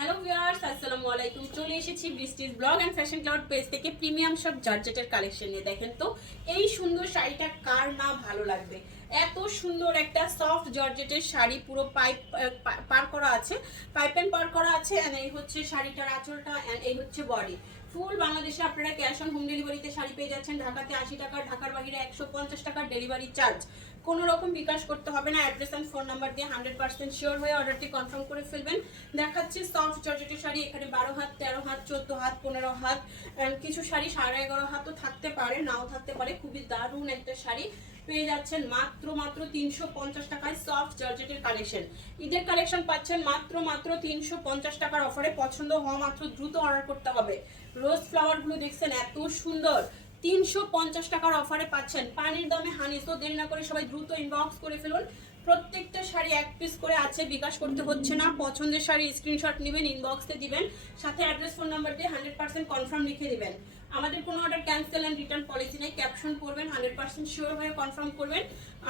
Hello viewers, আসসালামু আলাইকুম। চলে এসেছি বৃষ্টির blog and fashion cloud page থেকে প্রিমিয়াম সব জর্জেটের কালেকশন নিয়ে। দেখেন তো এই সুন্দর শাড়িটা কার না ভালো লাগবে। এত সুন্দর একটা সফট জর্জেটের শাড়ি, পুরো পাইপ পার করা আছে, পাইপ অ্যান্ড পার করা আছে। এন্ড এই হচ্ছে শাড়িটার আঁচলটা, এন্ড এই হচ্ছে বডি। ফুল বাংলাদেশে আপনারা ক্যাশ অন হোম ডেলিভারিতে শাড়ি পেয়ে যাচ্ছেন। ঢাকাতে 80 টাকা, ঢাকার বাইরে 150 টাকার ডেলিভারি চার্জ। কোনো রকম বিকাশ করতে হবে না। অ্যাড্রেস অ্যান্ড ফোন নাম্বার দিয়ে 100% শিওর হয়ে অর্ডারটি কনফার্ম করে ফেলবেন। দেখাচ্ছি সফট জর্জেটের শাড়ি। এখানে 12 হাত, 13 হাত, 14 হাত, 15 হাত, কিছু শাড়ি 11.5 হাতও থাকতে পারে, নাও থাকতে পারে। খুবই দারুণ একটা শাড়ি পেয়ে যাচ্ছেন মাত্র 350 টাকায়। সফট জর্জেটের কালেকশন, ঈদের কালেকশন পাচ্ছেন মাত্র 350 টাকার অফারে। পছন্দ হওয়া মাত্র দ্রুত অর্ডার করতে হবে। রোজ ফ্লাওয়ার গুলো দেখছেন এত সুন্দর, 350 টাকার অফারে পাচ্ছেন। পানির দামে হানি। তো দেরি না করে সবাই দ্রুত ইনবক্স করে ফেলুন। প্রত্যেকটা শাড়ি এক পিস করে আছে, বিকাশ করতে হচ্ছে না। পছন্দের শাড়ি স্ক্রিনশট নেবেন, ইনবক্সে দিবেন, সাথে অ্যাড্রেস ফোন নাম্বার দিয়ে 100% কনফার্ম লিখে দিবেন। আমাদের কোনো order cancel and return policy নেই। ক্যাপশন করবেন, 100% শিওর হয়ে কনফার্ম করবেন।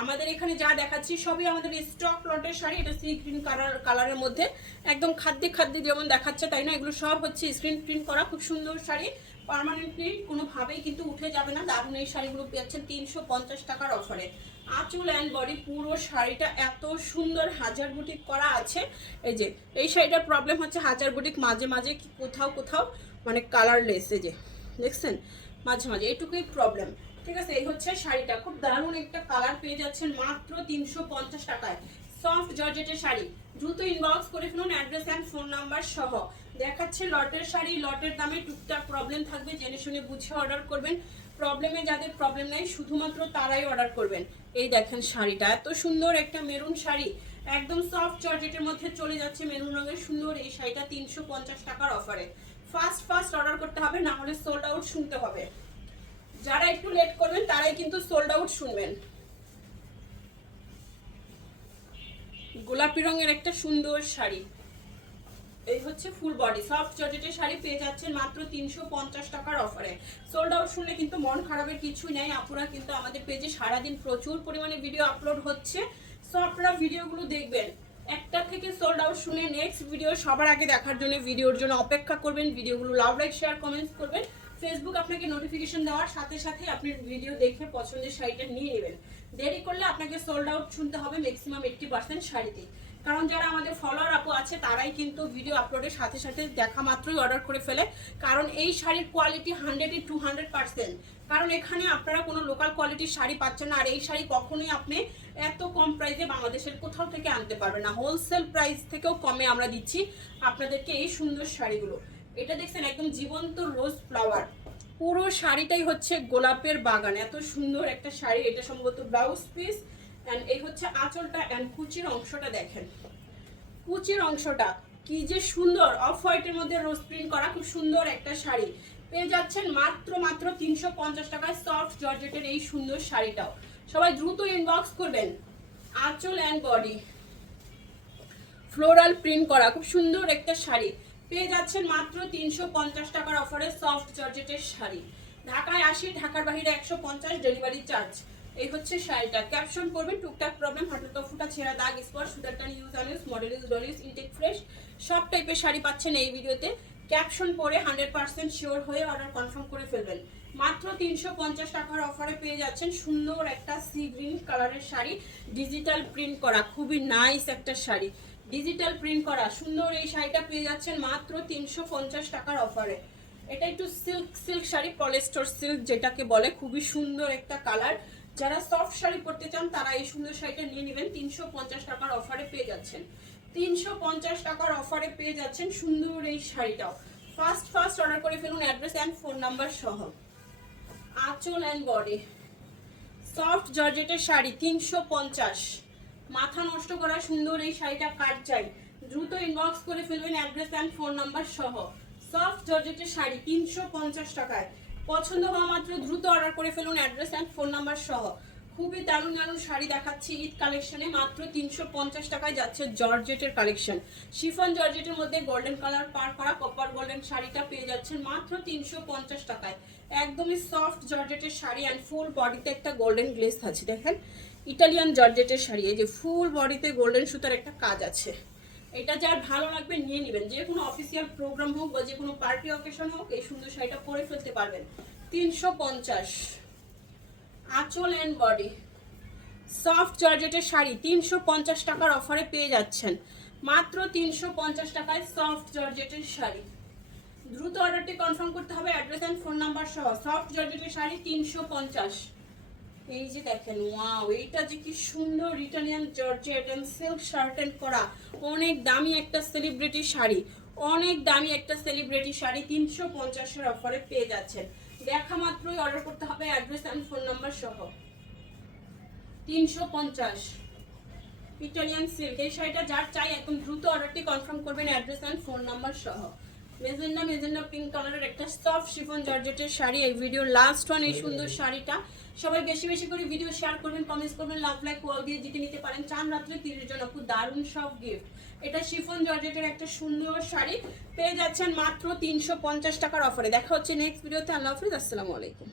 আমাদের এখানে যা দেখাচ্ছি সবই আমাদের স্টক লটের শাড়ি। এটা সি গ্রিন কালারের মধ্যে একদম খাদ্যে যেমন দেখাচ্ছে তাই না, এগুলো সব হচ্ছে স্ক্রিন প্রিন্ট করা। খুব সুন্দর শাড়ি, পার্মানেন্টলি কোনোভাবেই কিন্তু উঠে যাবে না। দারুণ এই শাড়িগুলো পেয়েছেন 350 টাকার অফারে। আঁচল অ্যান্ড বডি পুরো শাড়িটা এত সুন্দর হাজার বুটিক করা আছে। এই যে এই শাড়িটার প্রবলেম হচ্ছে হাজার বুটিক মাঝে মাঝে কি কোথাও মানে কালারলেস, এই যে দেখছেন মাঝে মাঝে এটুকুই প্রবলেম। ঠিক আছে, এই হচ্ছে শাড়িটা। খুব দারুণ একটা কালার পেয়ে যাচ্ছেন মাত্র 350 টাকায়। সফট জর্জেটের শাড়ি, দ্রুত ইনবক্স করে ফেলুন অ্যাড্রেস অ্যান্ড ফোন নাম্বার সহ। দেখাচ্ছে লটের শাড়ি, লটের দামে টুকটাক প্রবলেম থাকবে, জেনে শুনে বুঝে অর্ডার করবেন। প্রবলেমে যাদের প্রবলেম নেই শুধুমাত্র তারাই অর্ডার করবেন। এই দেখেন শাড়িটা এত সুন্দর, একটা মেরুন শাড়ি, একদম সফট জর্জেটের মধ্যে চলে যাচ্ছে মেরুন রঙের সুন্দর এই শাড়িটা 350 টাকার অফারে। ফাস্ট অর্ডার করতে হবে, না হলে সোল্ড আউট শুনতে হবে। যারা একটু লেট করবেন তারাই কিন্তু সোল্ড আউট শুনবেন। গোলাপি রঙের একটা সুন্দর শাড়ি, এই হচ্ছে ফুল বডি সফট জর্জেটের শাড়ি পেয়ে যাচ্ছেন মাত্র 350 টাকার অফারে। সোল্ড আউট শুনলে কিন্তু মন খারাপের কিছুই নেই। আপনারা কিন্তু আমাদের পেজে সারাদিন প্রচুর পরিমাণে ভিডিও আপলোড হচ্ছে, সো আপনারা ভিডিওগুলো দেখবেন। একটা থেকে সোল্ড আউট শুনে নেক্সট ভিডিও সবার আগে দেখার জন্য ভিডিওর জন্য অপেক্ষা করবেন। ভিডিওগুলো লাভ, লাইক, শেয়ার, কমেন্টস করবেন। ফেসবুক আপনাকে নোটিফিকেশন দেওয়ার সাথে সাথে আপনি ভিডিও দেখে পছন্দের শাড়িটা নিয়ে নেবেন। দেরি করলে আপনাকে সোল্ড আউট শুনতে হবে ম্যাক্সিমাম 80% শাড়িতেই। কারণ যারা আমাদের ফলোয়ার আপু আছে তারাই কিন্তু ভিডিও আপলোডের সাথে সাথে দেখা মাত্রই অর্ডার করে ফেলে। কারণ এই শাড়ির কোয়ালিটি 100-200%। কারণ এখানে আপনারা কোনো লোকাল কোয়ালিটির শাড়ি পাচ্ছেন না। আর এই শাড়ি কখনোই আপনি এত কম প্রাইসে বাংলাদেশের কোথাও থেকে আনতে পারবেন না। হোলসেল প্রাইস থেকেও কমে আমরা দিচ্ছি আপনাদেরকে এই সুন্দর শাড়িগুলো। এটা দেখছেন একদম জীবন্ত রোজ ফ্লাওয়ার, পুরো শাড়িটাই হচ্ছে গোলাপের বাগান। এত সুন্দর একটা শাড়ি। এটা সম্ভবত ব্লাউজ পিস, এন্ড এই হচ্ছে আঁচলটা, এন্ড কুচির অংশটা দেখেন। কুচির অংশটা কি যে সুন্দর, অফ হোয়াইটের মধ্যে রোজ প্রিন্ট করা খুব সুন্দর একটা শাড়ি পেয়ে যাচ্ছেন মাত্র 350 টাকায়। সফট জর্জেটের এই সুন্দর শাড়িটাও সবাই দ্রুত ইনবক্স করবেন। আঁচল অ্যান্ড বডি ফ্লোরাল প্রিন্ট করা খুব সুন্দর একটা শাড়ি পেয়ে যাচ্ছেন মাত্র 350 টাকার অফারে। সফট জর্জেটের শাড়ি, ঢাকায় 80, ঢাকার বাইরে 150 ডেলিভারি চার্জ। এই হচ্ছে শাড়িটা। ক্যাপশন করবেন টুকটাক প্রবলেম, হাঁটুর ফুটা, ছেঁড়া, দাগ, স্পট, সুতারটান, ইউজ আনইউজ, মডেল ইউজ, ডল ইউজ, ইনটেক ফ্রেশ, সব টাইপের শাড়ি পাচ্ছেন এই ভিডিওতে। ক্যাপশন পরে 100% শিওর হয়ে অর্ডার কনফার্ম করে ফেলবেন। মাত্র 350 টাকার অফারে পেয়ে যাচ্ছেন সুন্দর একটা সি গ্রিন কালারের শাড়ি, ডিজিটাল প্রিন্ট করা, খুবই নাইস একটা শাড়ি, ডিজিটাল প্রিন্ট করা সুন্দর এই শাড়িটা পেয়ে যাচ্ছেন মাত্র 350 টাকার অফারে। এটা একটু সিল্ক শাড়ি, পলিস্টার সিল্ক যেটাকে বলে, খুবই সুন্দর একটা কালার। যারা সফট শাড়ি পরতে চান তারা এই সুন্দর শাড়িটা নিয়ে নেবেন। 350 টাকার অফারে পেয়ে যাচ্ছেন, 350 টাকার অফারে পেয়ে যাচ্ছেন সুন্দর এই শাড়িটাও। ফাস্ট অর্ডার করে ফেলুন অ্যাড্রেস অ্যান্ড ফোন নাম্বার সহ। আঁচল অ্যান্ড বডি সফট জর্জেটের শাড়ি 350, মাথা নষ্ট করা সুন্দর এই শাড়িটা কার চাই দ্রুত ইনবক্স করে ফেলবেন অ্যাড্রেস অ্যান্ড ফোন নাম্বার সহ। সফট জর্জেটের শাড়ি 350 টাকায়। পছন্দ হওয়া মাত্র দ্রুত অর্ডার করে ফেলুন অ্যাড্রেস অ্যান্ড ফোন নাম্বার সহ। খুবই দারুণ শাড়ি দেখাচ্ছি ঈদ কালেকশনে। মাত্র 350 টাকায় যাচ্ছে জর্জেটের কালেকশন। শিফন জর্জেটের মধ্যে গোল্ডেন কালার পার করা কপার গোল্ডেন শাড়িটা পেয়ে যাচ্ছেন মাত্র 350 টাকায়। একদমই সফট জর্জেটের শাড়ি, অ্যান্ড ফুল বডিতে একটা গোল্ডেন গ্লেজ আছে। দেখেন ইটালিয়ান জর্জেটের শাড়ি, এই যে ফুল বডিতে গোল্ডেন সুতার একটা কাজ আছে। এটা যার ভালো লাগবে নিয়ে নেবেন, যে কোনো অফিসিয়াল প্রোগ্রাম হোক বা যে কোনো পার্টি অকেশন হোক এই সুন্দর শাড়িটা পরে ফেলতে পারবেন। 350। আঁচল এন্ড বডি সফট জর্জেটের শাড়ি 350 টাকার অফারে পেয়ে যাচ্ছেন, মাত্র 350 টাকায় সফট জর্জেটের শাড়ি। দ্রুত অর্ডারটি কনফার্ম করতে হবে, অ্যাড্রেস এন্ড ফোন নাম্বার সহ। সফট জর্জেটের শাড়ি 350। এই যে দেখেন, ওয়াও, এইটা যে কি সুন্দর রিটার্নিয়ান জর্জেট এন্ড সিল্ক শার্টেন করা, অনেক দামি একটা সেলিব্রিটি শাড়ি, অনেক দামি একটা সেলিব্রিটি শাড়ি 350-এর অফারে পেয়ে যাচ্ছেন। দেখা মাত্রই অর্ডার করতে হবে, অ্যাড্রেস এন্ড ফোন নাম্বার সহ। 350 ইটালিয়ান সিল্ক, এই শাড়িটা যার চাই একদম দ্রুত অর্ডারটি কনফার্ম করবেন, অ্যাড্রেস এন্ড ফোন নাম্বার সহ। মেজেন্ডা পিঙ্ক কালারের একটা সফট শিফন জর্জেটের শাড়ি, এই ভিডিও লাস্ট ওয়ান এই সুন্দর শাড়িটা। সবাই বেশি বেশি করে ভিডিও শেয়ার করবেন, কমেন্টস করবেন, লাভ লাইক ওয়াল দিয়ে জিতে নিতে পারেন চান রাত্রে 30 জন আপু, দারুণ সব গিফট। এটা শিফন জর্জেটের একটা সুন্দর শাড়ি পেয়ে যাচ্ছেন মাত্র 350 টাকার অফারে। দেখা হচ্ছে নেক্সট ভিডিওতে। আল্লাহ হাফেজ, আসসালামু আলাইকুম।